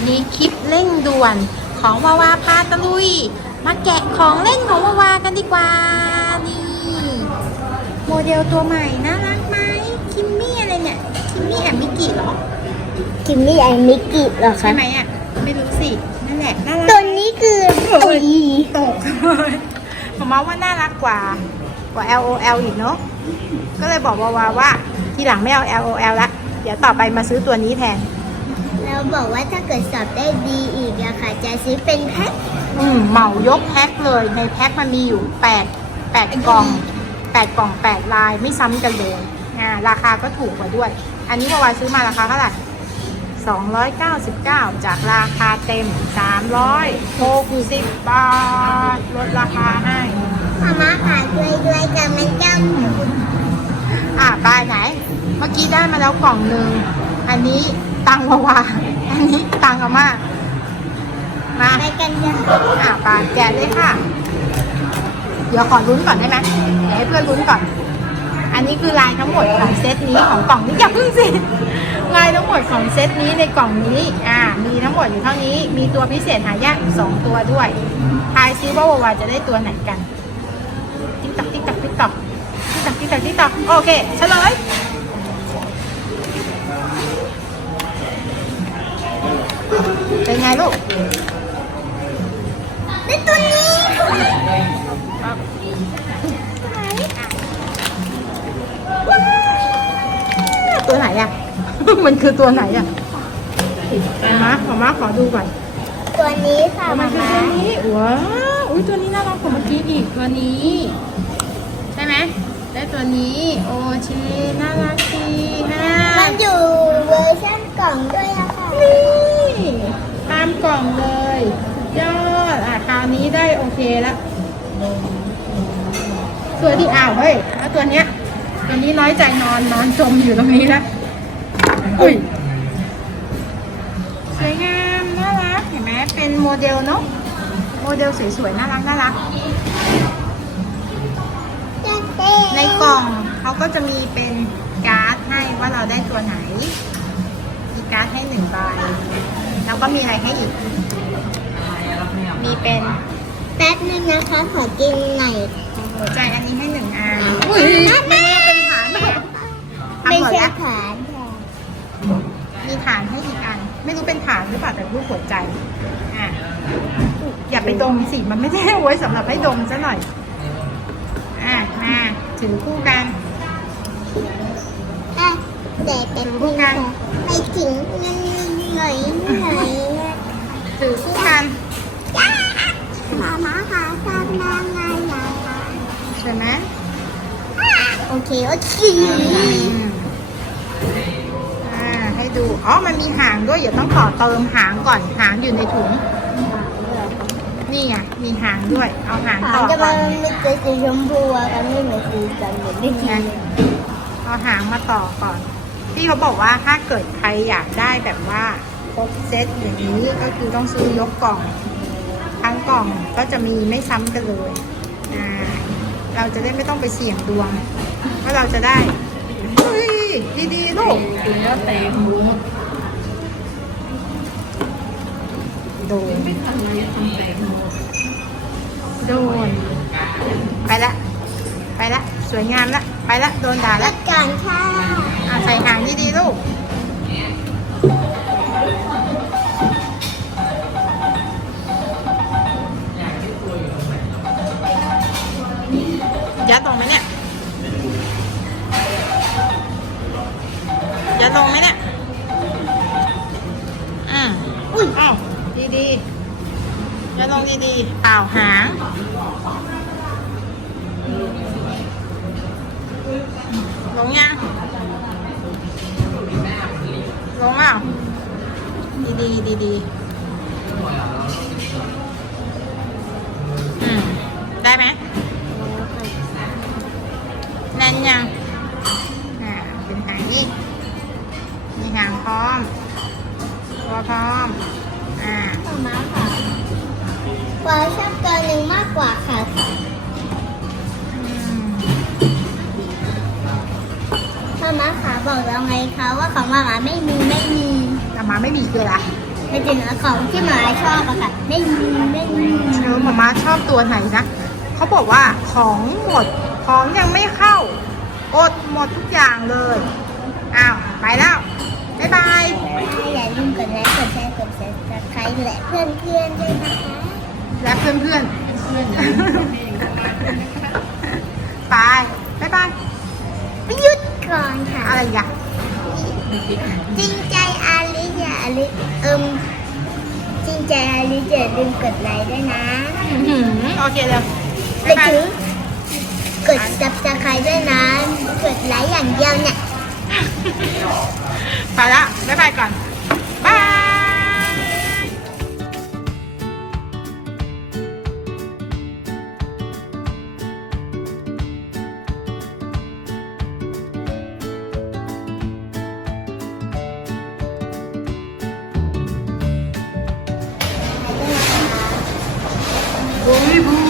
วันนี้คลิปเร่งด่วนของวาวาพาตะลุย มาแกะของเล่นของวาวากันดีกว่า นี่ โมเดลตัวใหม่น่ารักไหมคิมมี่อะไรเนี่ย คิมมี่แอมมิกิเหรอ คิมมี่ไอมิกกี้เหรอใช่คะไหมอะ ไม่รู้สิ นั่นแหละ น่ารักตัวนี้คือโอ้ตุยยตกผมมาว่าน่ารักกว่ากว่า L O L อีกเนาะ ก็เลยบอกวาวาว่า ทีหลังไม่เอา L O L ละ เดี๋ยวต่อไปมาซื้อตัวนี้แทน เราบอกว่าถ้าเกิดสอบได้ดีอีกอะค่ะจะซื้อเป็นแพ็คอืมเหมายกแพ็คเลยในแพ็คมันมีอยู่8 8กล่อง8กล่อง8ลายไม่ซ้ำกันเลยอ่าราคาก็ถูกกว่าด้วย อันนี้วาวาซื้อมาราคาเท่าไหร่299 จากราคาเต็ม 360 บาท ลดราคาให้มาม่าค่ะด้วยด้วยกันมันจ้อะไปไหน เมื่อกี้ได้มาแล้วกล่องหนึ่ง อันนี้ ตังวาวาอันนี้ตังอาม่ามาำไปกันจ้ะอะไปแกะเลยค่ะ เดี๋ยวขอลุ้นก่อนได้ไหมเดี๋ยวให้เพื่อนลุ้นก่อน อันนี้คือลายทั้งหมดของเซตนี้ของกล่องนี้อย่าเพิ่งสิลายทั้งหมดของเซตนี้ในกล่องนี้ อ่า มีทั้งหมดอยู่เท่านี้ มีตัวพิเศษหายากอีกสองตัวด้วยทายซิว่าวาวาจะได้ตัวไหนกัน ติ๊กตักติ๊กตักติ๊กตักติ๊กตักติ๊กตักติ๊กตักโอเคเฉลย งลูกได้ตัวนี้ตัวไหนอะมันคือตัวไหนอะมามาขอมาขอดูก่อน ตัวนี้ค่ะมัมานคือม่าตัวนี้ว้าวอุ้ยตัวนี้น่ารักกว่าเมื่อกี้อีกตัวนี้ ใช่ไหมได้ตัวนี้ โอเชน่ารักดีนะมันอยู่เวอร์ชันกล่องด้วยอะค่ะนี่ตาม กล่องเลยยอดอะคราวนี้ได้โอเคแล้วตัวที่อ้าวเฮ้ยแล้วตัวเนี้ยตัวนี้น้อยใจนอนนอนจมอยู่ตรงนี้แล้วอุ้ยสวยงามน่ารักเห็นไหมเป็นโมเดลเนาะโมเดลสวยๆน่ารักน่ารักในกล่องเขาก็จะมีเป็นการ์ดให้ว่าเราได้ตัวไหน มีการ์ดให้หนึ่งใบ แล้วก็มีอะไรให้อีก มีเป็นแป๊บนึงนะคะขอกินหน่อยหัวใจอันนี้ให้หนึ่งอันอุ้ยไม่ว่าเป็นฐานไม่ทำหมดใช่แล้วฐานค่ะมีฐานให้อีกอัน ไม่รู้เป็นฐานหรือเปล่าแต่รูปหัวใจอะอย่าไปดมสิมันไม่ได้เอาไว้สำหรับให้ดมซะหน่อย อะมาถือคู่กันอะแต่แต่พี่ค่ะไปถึงเงินหน่ อยหน่อยถือคู่กันมามาค่ะทำยังไงล่ะคะใช่ไหมโอเค โอเคอ่าให้ดู อ๋อ มันมีหางด้วยเดี๋ยวต้องต่อเติมหางก่อน หางอยู่ในถุง นี่ไง มีหางด้วย เอาหางฐาต่อจะก่มาอนเป็นสีชมพูอะกันไม่เหมือนสีจันเหมือนไม่จริงเอาหางมาต่อก่อน ที่เขาบอกว่าถ้าเกิดใครอยากได้แบบว่า ครบเซตอย่างนี้ก็คือต้องซื้อยกกล่องทั้งกล่องก็จะมีไม่ซ้ำกันเลยเราจะได้ไม่ต้องไปเสี่ยงดวงว่าเราจะได้เฮ้ยดีๆลูกกินแล้วแตกหมูโดนไมทำแตกหมูโดนไปละ ไปละ สวยงามละ ไปละ โดนด่าละกันค่ะอะใส่หางดีๆลูก ยัดลงไหมเนี่ย อืมอุ้ยอ้าวดีๆยัดลงดีๆเปล่าหางลงยังลงอะดีดีดีดี อ่ามาม่าค่ะวาชอบตัวหนึ่งมากกว่าค่ะอืมมาม่าค่ะบอกแล้วไงคะว่าของมาม่าไม่มีไม่มีแต่มาไม่มีคืออะไรไม่ถึงของที่หมาชอบอะค่ะไม่มีไม่มีเออมาม่าชอบตัวไหนนะเขาบอกว่าของหมดของยังไม่เข้า อดหมดทุกอย่างเลยอ้าวไปแล้ว บ๊ายบาย อย่าลืมกดไลค์กดแชร์กดซับสไค รต์และเพื่อนๆด้วยนะคะและเพื่อนเพื่อนเพื่อนอย่าลืมกดเองนะคะๆไปบ๊ายบายหยุดก่อนค่ะ อะไรอีกอะจริงใจอาลิอย่าอาลิเอิมจริงใจอาลิอย่าลืมกดไลค์ด้วยนะอื้อหือโอเคเลยไปถึงกดซับสไครต์ด้วยนะ กดไลค์อย่างเดียวเนี่ย ไปแล้วบ๊ายบายก่อน Bye, boo.